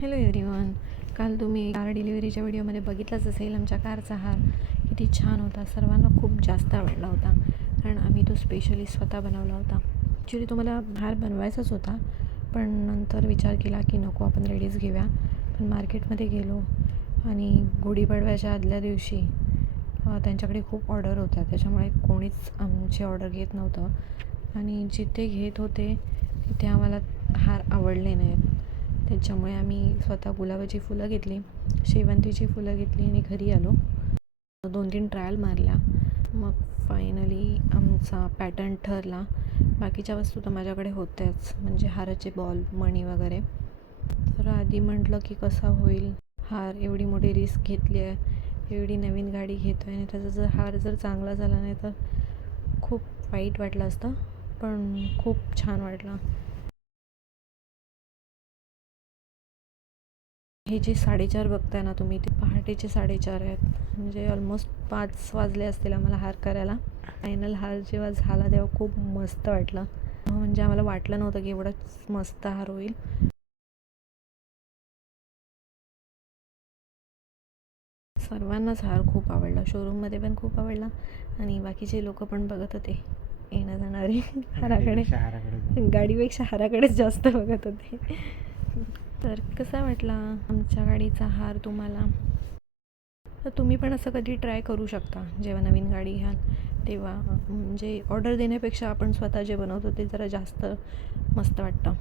Hello everyone. काल तुम्ही car डिलिव्हरीच्या व्हिडिओमध्ये बघितलंच असेल आमच्या कारचा हार किती छान होता. सर्वांना खूप जास्त आवडला होता कारण आम्ही तो स्पेशली स्वतः बनवला होता. ॲक्च्युली तो मला हार बनवायचाच होता, पण नंतर विचार केला की नको, आपण रेडीच घेऊया. पण मार्केटमध्ये गेलो आणि गुढीपाडव्याच्या आदल्या दिवशी त्यांच्याकडे खूप ऑर्डर होत्या, त्याच्यामुळे कोणीच आमची ऑर्डर घेत नव्हतं आणि जिथे घेत होते तिथे आम्हाला हार आवडले नाहीत. त्याच्यामुळे आम्ही स्वतः गुलाबाची फुलं घेतली, शेवंतीची फुलं घेतली आणि घरी आलो. 2-3 ट्रायल मारल्या. मग फायनली आमचा पॅटर्न ठरला. बाकीच्या वस्तू तर माझ्याकडे होत्याच, म्हणजे हाराचे बॉल, मणी वगैरे. तर आधी म्हटलं की कसा होईल हार, एवढी मोठी रिस्क घेतली आहे, एवढी नवीन गाडी घेतो आहे आणि त्याचा जर हार चांगला झाला नाही तर खूप वाईट वाटलं असतं. पण खूप छान वाटलं. हे जे 4:30 बघताय ना तुम्ही, ते पहाटेचे 4:30 आहेत. म्हणजे ऑलमोस्ट 5 वाजले असतील आम्हाला हार करायला. फायनल हार जेव्हा झाला तेव्हा खूप मस्त वाटलं. म्हणजे आम्हाला वाटलं नव्हतं की एवढाच मस्त हार होईल. सर्वांनाच हार खूप आवडला, शोरूममध्ये पण खूप आवडला आणि बाकीचे लोक पण बघत होते, येणं जाणारे हाराकडे, गाडीपेक्षा हाराकडेच जास्त बघत होते. तर कसा वाटला आमच्या गाडीचा हार तुम्हाला? तर तुम्ही पण असं कधी ट्राय करू शकता. जेव्हा नवीन गाडी घ्याल तेव्हा म्हणजे ऑर्डर देण्यापेक्षा आपण स्वतः जे बनवतो ते जरा जास्त मस्त वाटतं.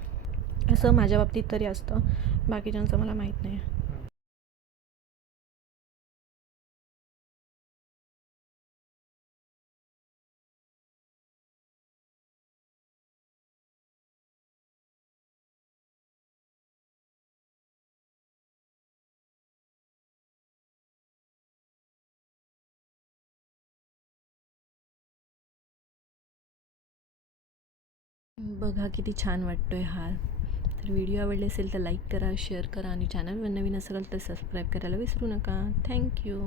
असं माझ्या बाबतीत तरी असतं, बाकीच्यांचं मला माहीत नाही. बघा किती छान वाटतो आहे हार. तर व्हिडिओ आवडले असेल तर लाईक करा, शेअर करा आणि चॅनलवर नवीन असाल तर सबस्क्राईब करायला विसरू नका. थँक्यू.